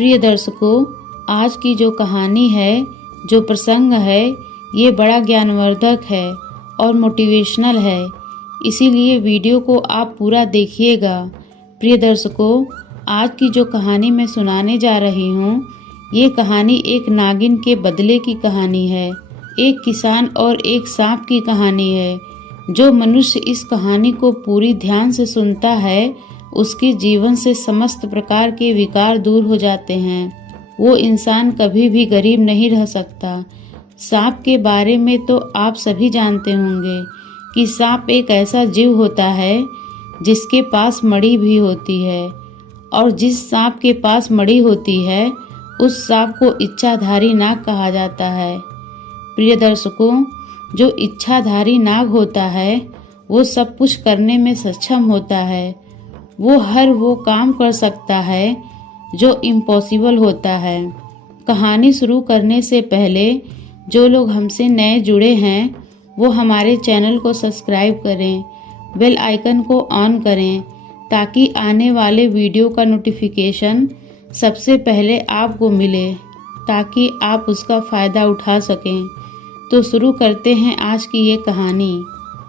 प्रिय दर्शकों, आज की जो कहानी है, जो प्रसंग है, ये बड़ा ज्ञानवर्धक है और मोटिवेशनल है, इसीलिए वीडियो को आप पूरा देखिएगा। प्रिय दर्शकों, आज की जो कहानी मैं सुनाने जा रही हूँ, ये कहानी एक नागिन के बदले की कहानी है। एक किसान और एक सांप की कहानी है। जो मनुष्य इस कहानी को पूरी ध्यान से सुनता है, उसके जीवन से समस्त प्रकार के विकार दूर हो जाते हैं। वो इंसान कभी भी गरीब नहीं रह सकता। सांप के बारे में तो आप सभी जानते होंगे कि सांप एक ऐसा जीव होता है जिसके पास मणि भी होती है, और जिस सांप के पास मणि होती है उस सांप को इच्छाधारी नाग कहा जाता है। प्रिय दर्शकों, जो इच्छाधारी नाग होता है वो सब कुछ करने में सक्षम होता है। वो हर वो काम कर सकता है जो इम्पॉसिबल होता है। कहानी शुरू करने से पहले जो लोग हमसे नए जुड़े हैं वो हमारे चैनल को सब्सक्राइब करें, बेल आइकन को ऑन करें ताकि आने वाले वीडियो का नोटिफिकेशन सबसे पहले आपको मिले, ताकि आप उसका फ़ायदा उठा सकें। तो शुरू करते हैं आज की ये कहानी।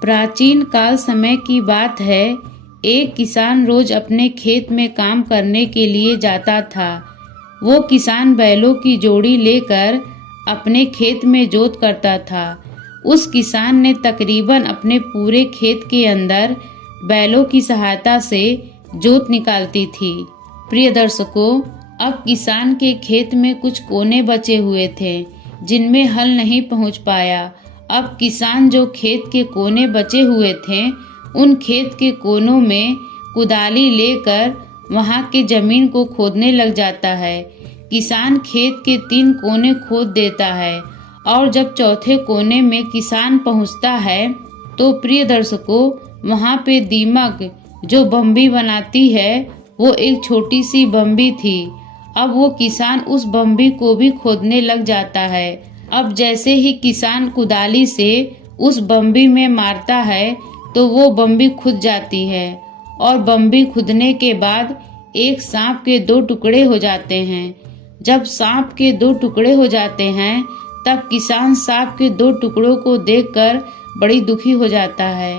प्राचीन काल समय की बात है। एक किसान रोज अपने खेत में काम करने के लिए जाता था। वो किसान बैलों की जोड़ी लेकर अपने खेत में जोत करता था। उस किसान ने तकरीबन अपने पूरे खेत के अंदर बैलों की सहायता से जोत निकालती थी। प्रिय दर्शकों, अब किसान के खेत में कुछ कोने बचे हुए थे जिनमें हल नहीं पहुंच पाया। अब किसान जो खेत के कोने बचे हुए थे, उन खेत के कोनों में कुदाली लेकर वहां के जमीन को खोदने लग जाता है। किसान खेत के 3 कोने खोद देता है, और जब चौथे कोने में किसान पहुंचता है तो प्रिय दर्शकों, वहां पे दीमक जो बम्बी बनाती है वो एक छोटी सी बम्बी थी। अब वो किसान उस बम्बी को भी खोदने लग जाता है। अब जैसे ही किसान कुदाली से उस बम्बी में मारता है तो वो बम्बी खुद जाती है, और बम्बी खुदने के बाद एक सांप के 2 टुकड़े हो जाते हैं। जब सांप के 2 टुकड़े हो जाते हैं तब किसान सांप के 2 टुकड़ों को देखकर बड़ी दुखी हो जाता है।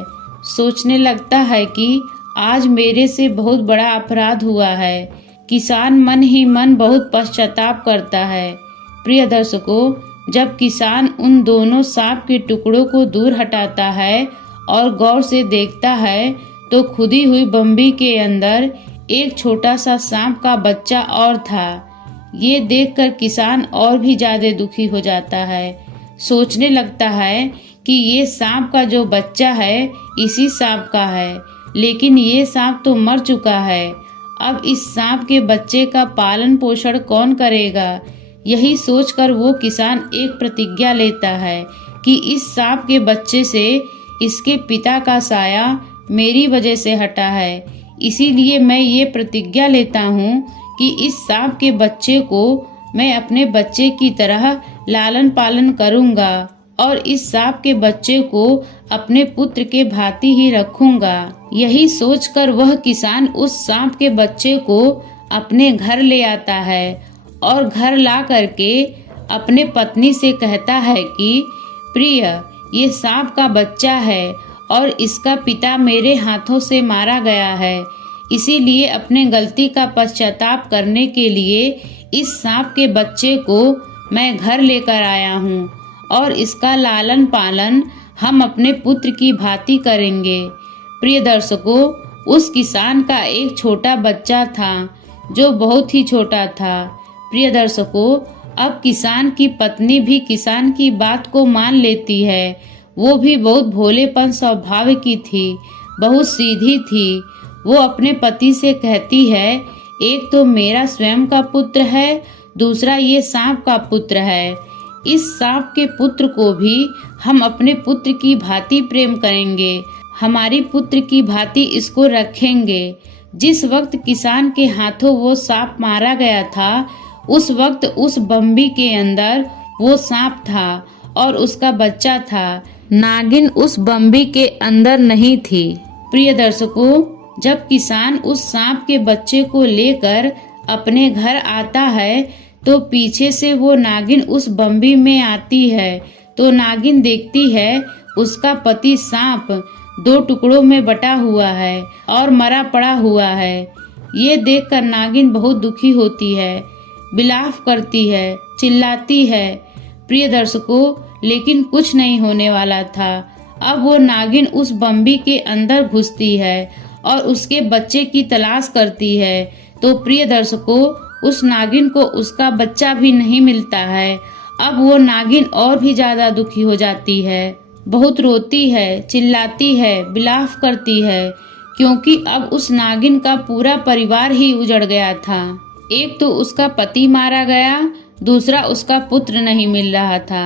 सोचने लगता है कि आज मेरे से बहुत बड़ा अपराध हुआ है। किसान मन ही मन बहुत पश्चाताप करता है। प्रिय दर्शकों, जब किसान उन दोनों सांप के टुकड़ों को दूर हटाता है और गौर से देखता है तो खुदी हुई बम्बी के अंदर एक छोटा सा सांप का बच्चा और था। ये देखकर किसान और भी ज्यादा दुखी हो जाता है। सोचने लगता है कि ये सांप का जो बच्चा है इसी सांप का है, लेकिन ये सांप तो मर चुका है। अब इस सांप के बच्चे का पालन पोषण कौन करेगा? यही सोचकर वो किसान एक प्रतिज्ञा लेता है कि इस सांप के बच्चे से इसके पिता का साया मेरी वजह से हटा है। इसीलिए मैं ये प्रतिज्ञा लेता हूँ कि इस सांप के बच्चे को मैं अपने बच्चे की तरह लालन पालन करूँगा, और इस सांप के बच्चे को अपने पुत्र के भांति ही रखूंगा। यही सोचकर वह किसान उस सांप के बच्चे को अपने घर ले आता है, और घर ला करके अपने पत्नी से कहता है कि प्रिय, ये सांप का बच्चा है और इसका पिता मेरे हाथों से मारा गया है। इसीलिए अपने गलती का पश्चाताप करने के लिए इस सांप के बच्चे को मैं घर लेकर आया हूँ, और इसका लालन पालन हम अपने पुत्र की भांति करेंगे। प्रिय दर्शकों, उस किसान का एक छोटा बच्चा था जो बहुत ही छोटा था। प्रिय दर्शकों, अब किसान की पत्नी भी किसान की बात को मान लेती है। वो भी बहुत भोलेपन स्वभाव की थी, बहुत सीधी थी। वो अपने पति से कहती है, एक तो मेरा स्वयं का पुत्र है, दूसरा ये सांप का पुत्र है। इस सांप के पुत्र को भी हम अपने पुत्र की भांति प्रेम करेंगे, हमारी पुत्र की भांति इसको रखेंगे। जिस वक्त किसान के हाथों वो सांप मारा गया था, उस वक्त उस बम्बी के अंदर वो सांप था और उसका बच्चा था। नागिन उस बम्बी के अंदर नहीं थी। प्रिय दर्शकों, जब किसान उस सांप के बच्चे को लेकर अपने घर आता है तो पीछे से वो नागिन उस बम्बी में आती है तो नागिन देखती है उसका पति सांप 2 टुकड़ों में बटा हुआ है और मरा पड़ा हुआ है। ये देखकर नागिन बहुत दुखी होती है, बिलाप करती है, चिल्लाती है। प्रिय दर्शकों, लेकिन कुछ नहीं होने वाला था। अब वो नागिन उस बम्बी के अंदर घुसती है और उसके बच्चे की तलाश करती है। तो प्रिय दर्शकों, उस नागिन को उसका बच्चा भी नहीं मिलता है। अब वो नागिन और भी ज्यादा दुखी हो जाती है, बहुत रोती है, चिल्लाती है, बिलाप करती है, क्योंकि अब उस नागिन का पूरा परिवार ही उजड़ गया था। एक तो उसका पति मारा गया, दूसरा उसका पुत्र नहीं मिल रहा था।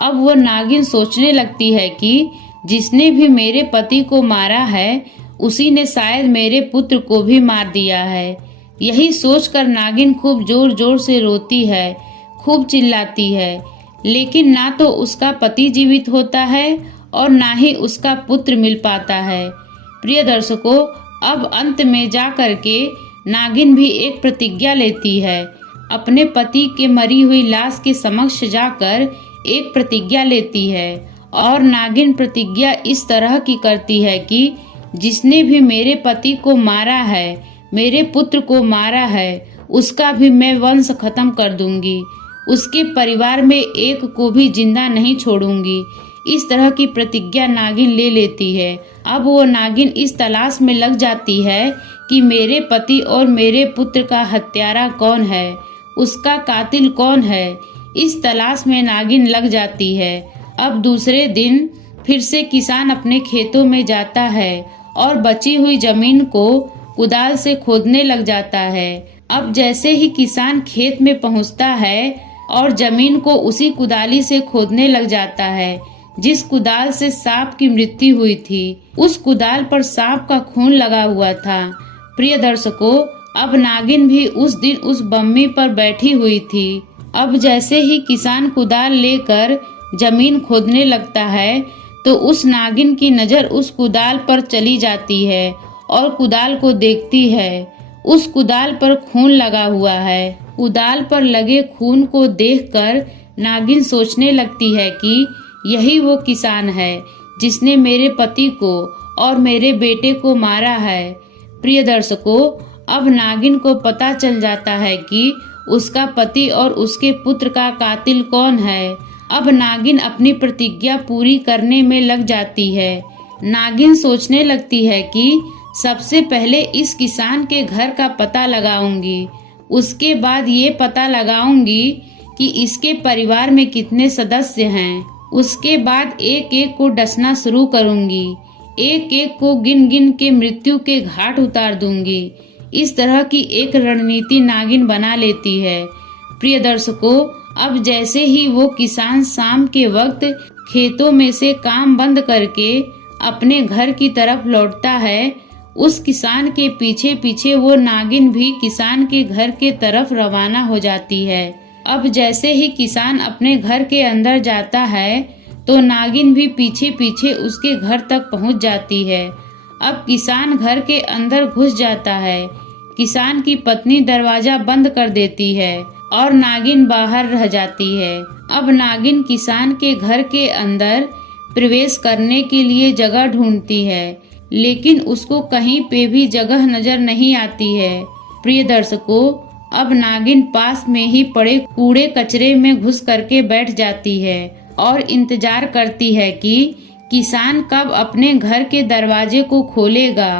अब वो नागिन सोचने लगती है कि जिसने भी मेरे पति को मारा है उसी ने शायद मेरे पुत्र को भी मार दिया है। यही सोचकर नागिन खूब जोर जोर से रोती है, खूब चिल्लाती है, लेकिन ना तो उसका पति जीवित होता है और ना ही उसका पुत्र मिल पाता है। प्रिय दर्शकों, अब अंत में जा करके नागिन भी एक प्रतिज्ञा लेती है। अपने पति के मरी हुई लाश के समक्ष जाकर एक प्रतिज्ञा लेती है और नागिन प्रतिज्ञा इस तरह की करती है कि जिसने भी मेरे पति को मारा है, मेरे पुत्र को मारा है, उसका भी मैं वंश खत्म कर दूंगी, उसके परिवार में एक को भी जिंदा नहीं छोड़ूंगी। इस तरह की प्रतिज्ञा नागिन ले लेती है। अब वो नागिन इस तलाश में लग जाती है कि मेरे पति और मेरे पुत्र का हत्यारा कौन है, उसका कातिल कौन है। इस तलाश में नागिन लग जाती है। अब दूसरे दिन फिर से किसान अपने खेतों में जाता है और बची हुई जमीन को कुदाल से खोदने लग जाता है। अब जैसे ही किसान खेत में पहुंचता है और जमीन को उसी कुदाली से खोदने लग जाता है जिस कुदाल से सांप की मृत्यु हुई थी। उस कुदाल पर सांप का खून लगा हुआ था। प्रिय दर्शकों, अब नागिन भी उस दिन उस बम्मी पर बैठी हुई थी। अब जैसे ही किसान कुदाल लेकर जमीन खोदने लगता है तो उस नागिन की नजर उस कुदाल पर चली जाती है और कुदाल को देखती है। उस कुदाल पर खून लगा हुआ है। कुदाल पर लगे खून को देखकर नागिन सोचने लगती है कि यही वो किसान है जिसने मेरे पति को और मेरे बेटे को मारा है। प्रिय दर्शकों, अब नागिन को पता चल जाता है कि उसका पति और उसके पुत्र का कातिल कौन है। अब नागिन अपनी प्रतिज्ञा पूरी करने में लग जाती है। नागिन सोचने लगती है कि सबसे पहले इस किसान के घर का पता लगाऊंगी, उसके बाद ये पता लगाऊंगी कि इसके परिवार में कितने सदस्य हैं। उसके बाद एक एक को डसना शुरू करूंगी, एक एक को गिन गिन के मृत्यु के घाट उतार दूंगी। इस तरह की एक रणनीति नागिन बना लेती है। प्रिय दर्शकों, अब जैसे ही वो किसान शाम के वक्त खेतों में से काम बंद करके अपने घर की तरफ लौटता है, उस किसान के पीछे पीछे वो नागिन भी किसान के घर के तरफ रवाना हो जाती है। अब जैसे ही किसान अपने घर के अंदर जाता है तो नागिन भी पीछे पीछे उसके घर तक पहुंच जाती है। अब किसान घर के अंदर घुस जाता है। किसान की पत्नी दरवाजा बंद कर देती है और नागिन बाहर रह जाती है। अब नागिन किसान के घर के अंदर प्रवेश करने के लिए जगह ढूंढती है, लेकिन उसको कहीं पे भी जगह नजर नहीं आती है। प्रिय दर्शकों, अब नागिन पास में ही पड़े कूड़े कचरे में घुस करके बैठ जाती है और इंतजार करती है कि किसान कब अपने घर के दरवाजे को खोलेगा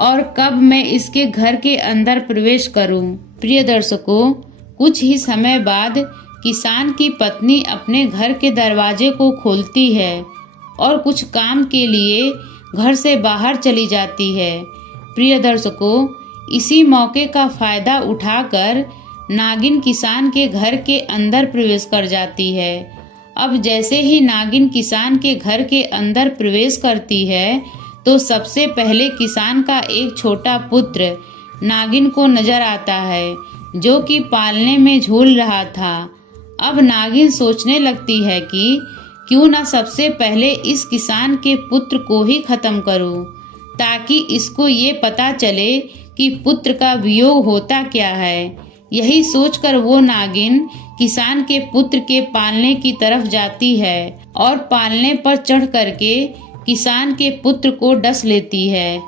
और कब मैं इसके घर के अंदर प्रवेश करूं। प्रिय दर्शकों, कुछ ही समय बाद किसान की पत्नी अपने घर के दरवाजे को खोलती है और कुछ काम के लिए घर से बाहर चली जाती है। प्रिय दर्शकों, इसी मौके का फायदा उठाकर नागिन किसान के घर के अंदर प्रवेश कर जाती है। अब जैसे ही नागिन किसान के घर के अंदर प्रवेश करती है तो सबसे पहले किसान का एक छोटा पुत्र नागिन को नजर आता है, जो कि पालने में झूल रहा था। अब नागिन सोचने लगती है कि क्यों ना सबसे पहले इस किसान के पुत्र को ही खत्म करूं, ताकि इसको ये पता चले कि पुत्र का वियोग होता क्या है। यही सोचकर वो नागिन किसान के पुत्र के पालने की तरफ जाती है और पालने पर चढ़ करके किसान के पुत्र को डस लेती है।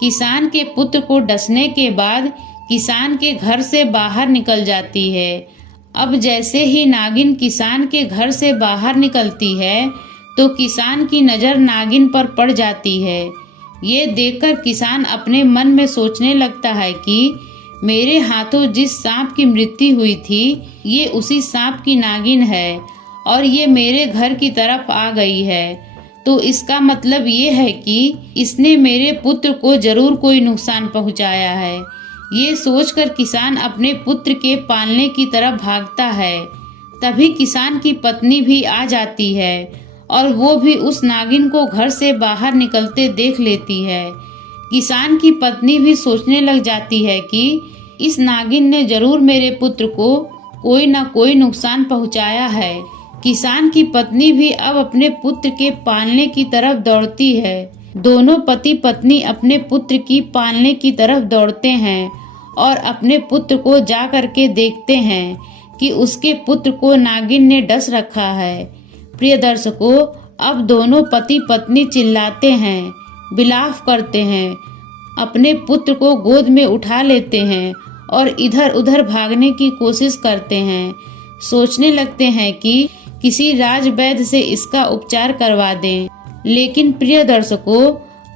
किसान के पुत्र को डसने के बाद किसान के घर से बाहर निकल जाती है। अब जैसे ही नागिन किसान के घर से बाहर निकलती है तो किसान की नज़र नागिन पर पड़ जाती है। ये देखकर किसान अपने मन में सोचने लगता है कि मेरे हाथों जिस सांप की मृत्यु हुई थी ये उसी सांप की नागिन है और ये मेरे घर की तरफ आ गई है, तो इसका मतलब ये है कि इसने मेरे पुत्र को जरूर कोई नुकसान पहुंचाया है। ये सोचकर किसान अपने पुत्र के पालने की तरफ भागता है। तभी किसान की पत्नी भी आ जाती है और वो भी उस नागिन को घर से बाहर निकलते देख लेती है। किसान की पत्नी भी सोचने लग जाती है कि इस नागिन ने जरूर मेरे पुत्र को कोई ना कोई नुकसान पहुंचाया है। किसान की पत्नी भी अब अपने पुत्र के पालने की तरफ दौड़ती है। दोनों पति पत्नी अपने पुत्र की पालने की तरफ दौड़ते हैं और अपने पुत्र को जा करके देखते हैं कि उसके पुत्र को नागिन ने डस रखा है। प्रिय दर्शकों, अब दोनों पति पत्नी चिल्लाते हैं, विलाप करते हैं, अपने पुत्र को गोद में उठा लेते हैं और इधर उधर भागने की कोशिश करते हैं। सोचने लगते हैं कि किसी राजवैद्य से इसका उपचार करवा दें। लेकिन प्रिय दर्शकों,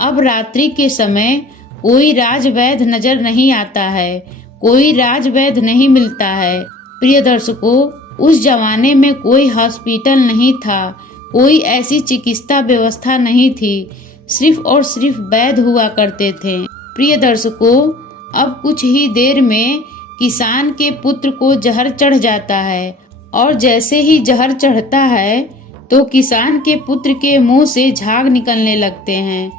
अब रात्रि के समय कोई राजवैद्य नजर नहीं आता है, कोई राजवैद्य नहीं मिलता है। प्रिय दर्शकों, उस जमाने में कोई हॉस्पिटल नहीं था, कोई ऐसी चिकित्सा व्यवस्था नहीं थी, सिर्फ और सिर्फ वैद्य हुआ करते थे। प्रिय दर्शकों, अब कुछ ही देर में किसान के पुत्र को जहर चढ़ जाता है और जैसे ही जहर चढ़ता है तो किसान के पुत्र के मुंह से झाग निकलने लगते हैं,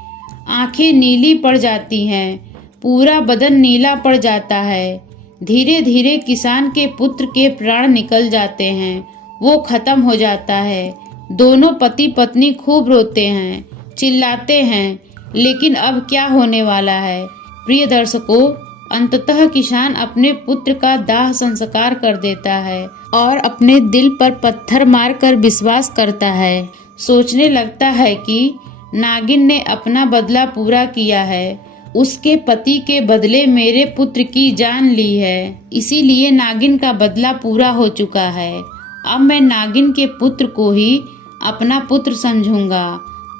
आंखें नीली पड़ जाती हैं, पूरा बदन नीला पड़ जाता है। धीरे धीरे किसान के पुत्र के प्राण निकल जाते हैं, वो खत्म हो जाता है। दोनों पति पत्नी खूब रोते हैं, चिल्लाते हैं, लेकिन अब क्या होने वाला है। प्रिय दर्शकों, अंततः किसान अपने पुत्र का दाह संस्कार कर देता है और अपने दिल पर पत्थर मारकर विश्वास करता है। सोचने लगता है कि नागिन ने अपना बदला पूरा किया है, उसके पति के बदले मेरे पुत्र की जान ली है, इसीलिए नागिन का बदला पूरा हो चुका है। अब मैं नागिन के पुत्र को ही अपना पुत्र समझूंगा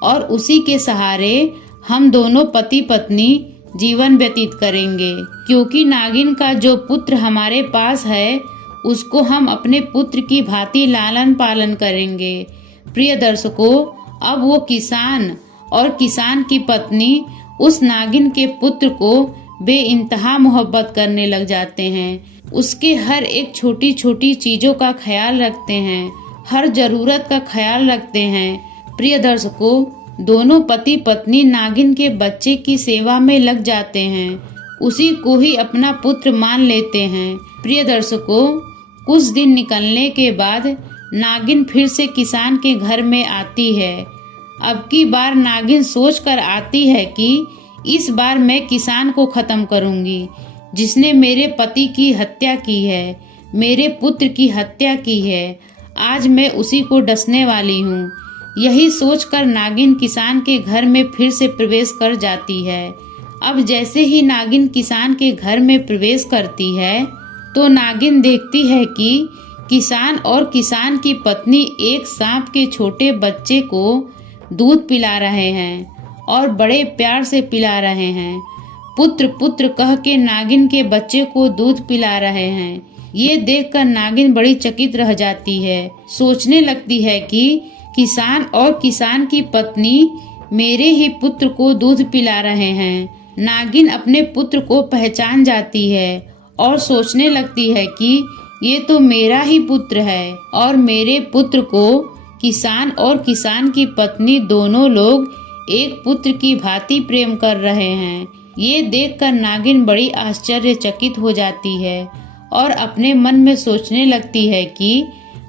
और उसी के सहारे हम दोनों पति पत्नी जीवन व्यतीत करेंगे, क्योंकि नागिन का जो पुत्र हमारे पास है उसको हम अपने पुत्र की भांति लालन पालन करेंगे। प्रिय दर्शकों, अब वो किसान और किसान की पत्नी उस नागिन के पुत्र को बेइंतहा मोहब्बत करने लग जाते हैं। उसके हर एक छोटी छोटी चीजों का ख्याल रखते हैं, हर जरूरत का ख्याल रखते हैं। प्रिय दर्शकों, दोनों पति पत्नी नागिन के बच्चे की सेवा में लग जाते हैं, उसी को ही अपना पुत्र मान लेते हैं। प्रिय दर्शकों, कुछ दिन निकलने के बाद नागिन फिर से किसान के घर में आती है। अब की बार नागिन सोचकर आती है कि इस बार मैं किसान को खत्म करूंगी, जिसने मेरे पति की हत्या की है, मेरे पुत्र की हत्या की है। आज मैं उसी को डसने वाली हूँ। यही सोचकर नागिन किसान के घर में फिर से प्रवेश कर जाती है। अब जैसे ही नागिन किसान के घर में प्रवेश करती है तो नागिन देखती है कि किसान और किसान की पत्नी एक सांप के छोटे बच्चे को दूध पिला रहे हैं और बड़े प्यार से पिला रहे हैं। पुत्र पुत्र कह के नागिन के बच्चे को दूध पिला रहे हैं। ये देखकर नागिन बड़ी चकित रह जाती है। सोचने लगती है कि किसान और किसान की पत्नी मेरे ही पुत्र को दूध पिला रहे हैं। नागिन अपने पुत्र को पहचान जाती है और सोचने लगती है कि ये तो मेरा ही पुत्र है और मेरे पुत्र को किसान और किसान की पत्नी दोनों लोग एक पुत्र की भांति प्रेम कर रहे हैं। ये देखकर नागिन बड़ी आश्चर्यचकित हो जाती है और अपने मन में सोचने लगती है कि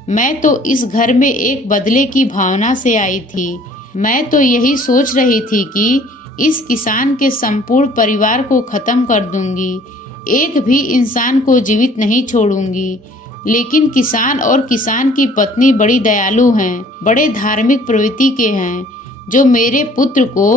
मैं तो इस घर में एक बदले की भावना से आई थी। मैं तो यही सोच रही थी कि इस किसान के संपूर्ण परिवार को खत्म कर दूंगी। एक भी इंसान को जीवित नहीं छोड़ूंगी। लेकिन किसान और किसान की पत्नी बड़ी दयालु हैं, बड़े धार्मिक प्रवृत्ति के हैं, जो मेरे पुत्र को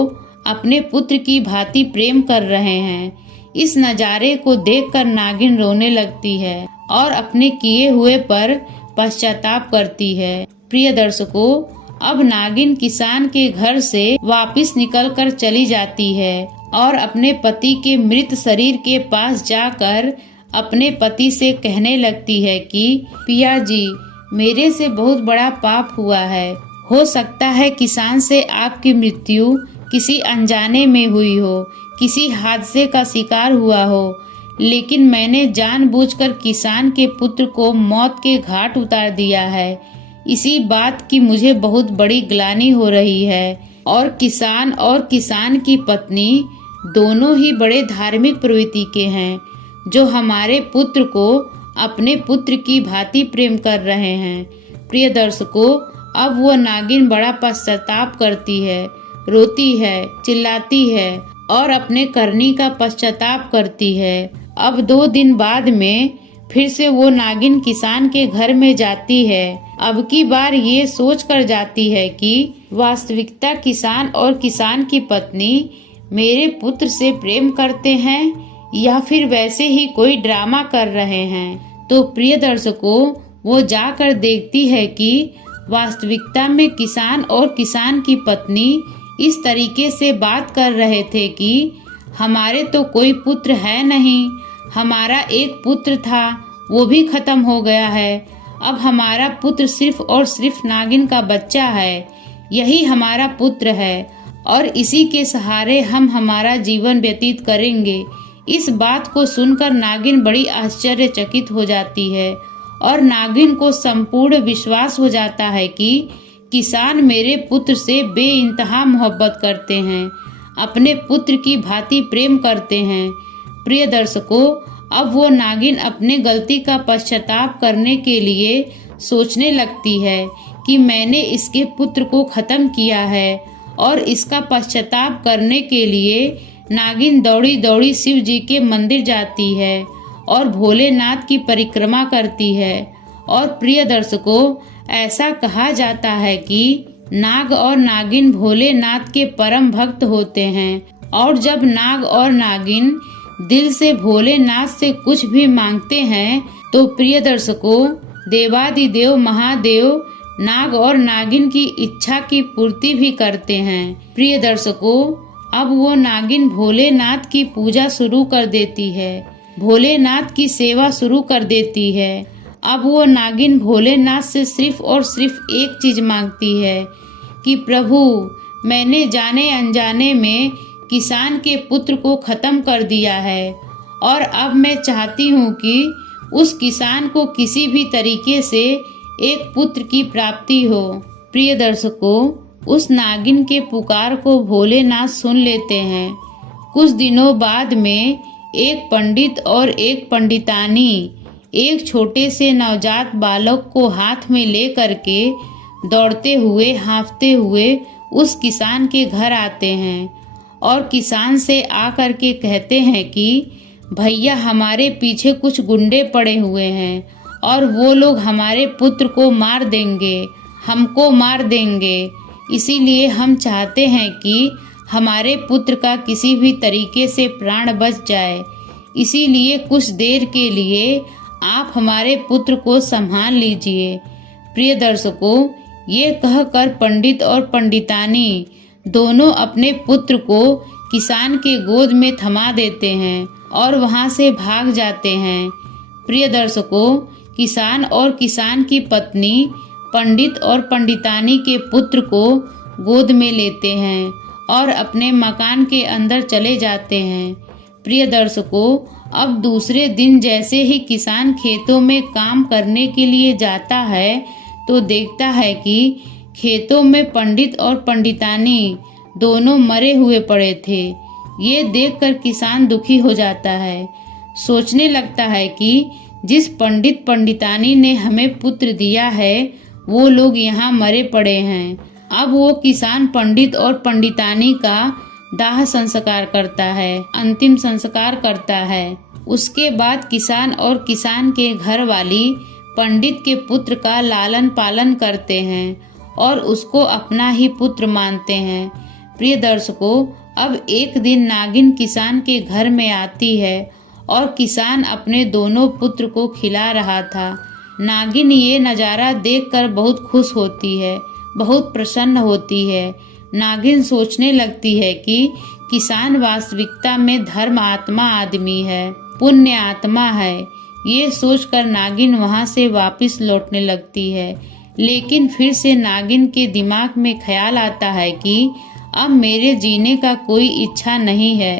अपने पुत्र की भांति प्रेम कर रहे हैं। इस नज़ारे को देखकर नागिन रोने लगती है और अपने किए हुए पर पश्चाताप करती है। प्रिय दर्शकों, अब नागिन किसान के घर से वापस निकलकर चली जाती है और अपने पति के मृत शरीर के पास जाकर अपने पति से कहने लगती है कि पिया जी, मेरे से बहुत बड़ा पाप हुआ है। हो सकता है किसान से आपकी मृत्यु किसी अनजाने में हुई हो, किसी हादसे का शिकार हुआ हो, लेकिन मैंने जानबूझकर किसान के पुत्र को मौत के घाट उतार दिया है। इसी बात की मुझे बहुत बड़ी ग्लानि हो रही है। और किसान की पत्नी दोनों ही बड़े धार्मिक प्रवृत्ति के हैं, जो हमारे पुत्र को अपने पुत्र की भांति प्रेम कर रहे हैं। प्रिय दर्शकों, अब वो नागिन बड़ा पश्चाताप करती है, रोती है, चिल्लाती है और अपने करनी का पश्चाताप करती है। अब 2 दिन बाद में फिर से वो नागिन किसान के घर में जाती है। अब की बार ये सोच कर जाती है कि वास्तविकता किसान और किसान की पत्नी मेरे पुत्र से प्रेम करते हैं या फिर वैसे ही कोई ड्रामा कर रहे हैं। तो प्रिय दर्शकों, वो जाकर देखती है कि वास्तविकता में किसान और किसान की पत्नी इस तरीके से बात कर रहे थे कि हमारे तो कोई पुत्र है नहीं, हमारा एक पुत्र था, वो भी खत्म हो गया है। अब हमारा पुत्र सिर्फ और सिर्फ नागिन का बच्चा है, यही हमारा पुत्र है और इसी के सहारे हम हमारा जीवन व्यतीत करेंगे। इस बात को सुनकर नागिन बड़ी आश्चर्यचकित हो जाती है और नागिन को संपूर्ण विश्वास हो जाता है कि किसान मेरे पुत्र से बेइंतहा मोहब्बत करते हैं, अपने पुत्र की भांति प्रेम करते हैं। प्रिय दर्शकों, अब वो नागिन अपने गलती का पश्चाताप करने के लिए सोचने लगती है कि मैंने इसके पुत्र को खत्म किया है। और इसका पश्चाताप करने के लिए नागिन दौड़ी दौड़ी शिव जी के मंदिर जाती है और भोलेनाथ की परिक्रमा करती है। और प्रिय दर्शकों, ऐसा कहा जाता है कि नाग और नागिन भोलेनाथ के परम भक्त होते हैं और जब नाग और नागिन दिल से भोलेनाथ से कुछ भी मांगते हैं तो प्रिय दर्शकों, देवादिदेव महादेव नाग और नागिन की इच्छा की पूर्ति भी करते हैं। प्रिय दर्शकों, अब वो नागिन भोलेनाथ की पूजा शुरू कर देती है, भोलेनाथ की सेवा शुरू कर देती है। अब वो नागिन भोलेनाथ से सिर्फ और सिर्फ एक चीज मांगती है कि प्रभु, मैंने जाने अनजाने में किसान के पुत्र को खत्म कर दिया है और अब मैं चाहती हूँ कि उस किसान को किसी भी तरीके से एक पुत्र की प्राप्ति हो। प्रिय दर्शकों, उस नागिन के पुकार को भोलेनाथ सुन लेते हैं। कुछ दिनों बाद में एक पंडित और एक पंडितानी एक छोटे से नवजात बालक को हाथ में ले करके दौड़ते हुए हाँफते हुए उस किसान के घर आते हैं और किसान से आकर के कहते हैं कि भैया, हमारे पीछे कुछ गुंडे पड़े हुए हैं और वो लोग हमारे पुत्र को मार देंगे, हमको मार देंगे। इसीलिए हम चाहते हैं कि हमारे पुत्र का किसी भी तरीके से प्राण बच जाए। इसीलिए कुछ देर के लिए आप हमारे पुत्र को संभाल लीजिए। प्रिय दर्शकों, ये कहकर पंडित और पंडितानी दोनों अपने पुत्र को किसान के गोद में थमा देते हैं और वहां से भाग जाते हैं। प्रिय दर्शकों, किसान और किसान की पत्नी पंडित और पंडितानी के पुत्र को गोद में लेते हैं और अपने मकान के अंदर चले जाते हैं। प्रिय दर्शकों, अब दूसरे दिन जैसे ही किसान खेतों में काम करने के लिए जाता है तो देखता है कि खेतों में पंडित और पंडितानी दोनों मरे हुए पड़े थे। ये देखकर किसान दुखी हो जाता है, सोचने लगता है कि जिस पंडित पंडितानी ने हमें पुत्र दिया है वो लोग यहाँ मरे पड़े हैं। अब वो किसान पंडित और पंडितानी का दाह संस्कार करता है, अंतिम संस्कार करता है। उसके बाद किसान और किसान के घर वाली पंडित के पुत्र का लालन पालन करते हैं और उसको अपना ही पुत्र मानते हैं। प्रिय दर्शकों, अब एक दिन नागिन किसान के घर में आती है और किसान अपने दोनों पुत्र को खिला रहा था। नागिन ये नज़ारा देखकर बहुत खुश होती है, बहुत प्रसन्न होती है। नागिन सोचने लगती है कि किसान वास्तविकता में धर्म आत्मा आदमी है, पुण्य आत्मा है। ये सोचकर नागिन वहाँ से वापस लौटने लगती है, लेकिन फिर से नागिन के दिमाग में ख्याल आता है कि अब मेरे जीने का कोई इच्छा नहीं है।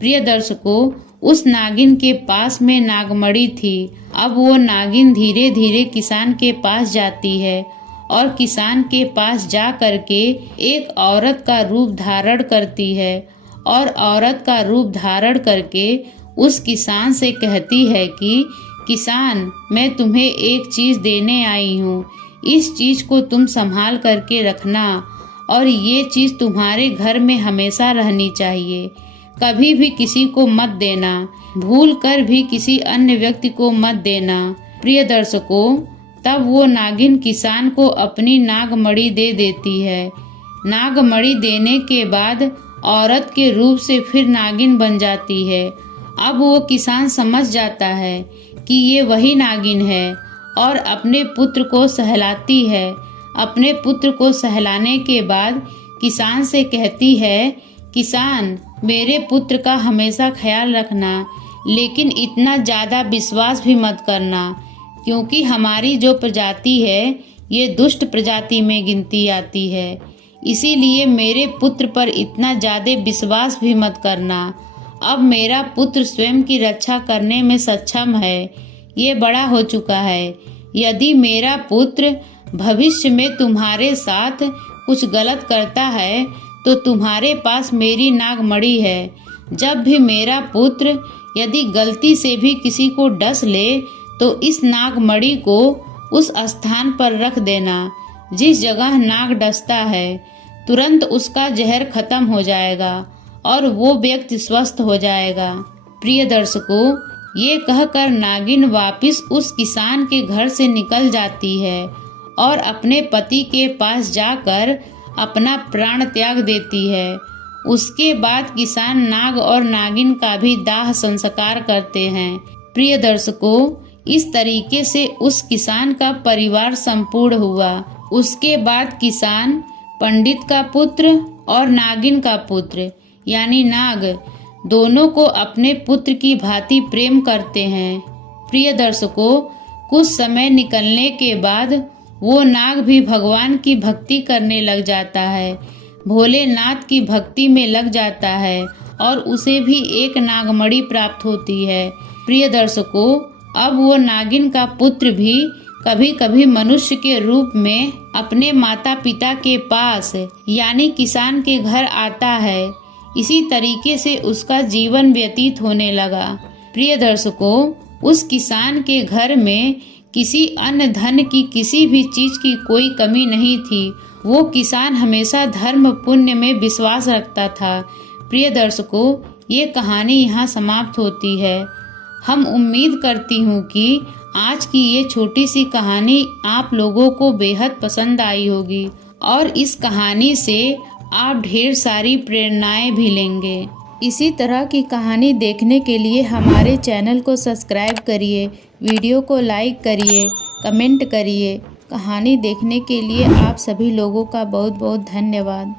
प्रिय दर्शकों, उस नागिन के पास में नागमणि थी। अब वो नागिन धीरे धीरे किसान के पास जाती है और किसान के पास जा करके एक औरत का रूप धारण करती है और औरत का रूप धारण करके उस किसान से कहती है कि किसान, मैं तुम्हें एक चीज़ देने आई हूँ, इस चीज़ को तुम संभाल करके रखना और ये चीज़ तुम्हारे घर में हमेशा रहनी चाहिए। कभी भी किसी को मत देना, भूल कर भी किसी अन्य व्यक्ति को मत देना। प्रिय दर्शकों, तब वो नागिन किसान को अपनी नागमणि दे देती है। नागमणि देने के बाद औरत के रूप से फिर नागिन बन जाती है। अब वो किसान समझ जाता है कि ये वही नागिन है और अपने पुत्र को सहलाती है। अपने पुत्र को सहलाने के बाद किसान से कहती है, किसान, मेरे पुत्र का हमेशा ख्याल रखना, लेकिन इतना ज़्यादा विश्वास भी मत करना, क्योंकि हमारी जो प्रजाति है ये दुष्ट प्रजाति में गिनती आती है। इसीलिए मेरे पुत्र पर इतना ज़्यादा विश्वास भी मत करना। अब मेरा पुत्र स्वयं की रक्षा करने में सक्षम है, ये बड़ा हो चुका है। यदि मेरा पुत्र भविष्य में तुम्हारे साथ कुछ गलत करता है तो तुम्हारे पास मेरी नागमणि है। जब भी मेरा पुत्र यदि गलती से भी किसी को डस ले तो इस नागमणि को उस स्थान पर रख देना जिस जगह नाग डसता है। तुरंत उसका जहर खत्म हो जाएगा और वो व्यक्ति स्वस्थ हो जाएगा। प्रिय दर्शकों, ये कहकर नागिन वापस उस किसान के घर से निकल जाती है और अपने पति के पास जाकर अपना प्राण त्याग देती है। उसके बाद किसान नाग और नागिन का भी दाह संस्कार करते हैं। प्रिय दर्शकों, इस तरीके से उस किसान का परिवार संपूर्ण हुआ। उसके बाद किसान पंडित का पुत्र और नागिन का पुत्र यानी नाग दोनों को अपने पुत्र की भांति प्रेम करते हैं। प्रिय दर्शकों, कुछ समय निकलने के बाद वो नाग भी भगवान की भक्ति करने लग जाता है, भोलेनाथ की भक्ति में लग जाता है और उसे भी एक नागमणि प्राप्त होती है। प्रिय दर्शकों, अब वो नागिन का पुत्र भी कभी कभी मनुष्य के रूप में अपने माता पिता के पास यानी किसान के घर आता है। इसी तरीके से उसका जीवन व्यतीत होने लगा। प्रिय दर्शकों, उस किसान के घर में किसी अन्य धन की किसी भी चीज की कोई कमी नहीं थी। वो किसान हमेशा धर्म पुण्य में विश्वास रखता था। प्रिय दर्शकों, ये कहानी यहाँ समाप्त होती है। हम उम्मीद करती हूँ कि आज की ये छोटी सी कहानी आप लोगों को बेहद पसंद आई होगी और इस कहानी से आप ढेर सारी प्रेरणाएं भी लेंगे। इसी तरह की कहानी देखने के लिए हमारे चैनल को सब्सक्राइब करिए, वीडियो को लाइक करिए, कमेंट करिए। कहानी देखने के लिए आप सभी लोगों का बहुत बहुत धन्यवाद।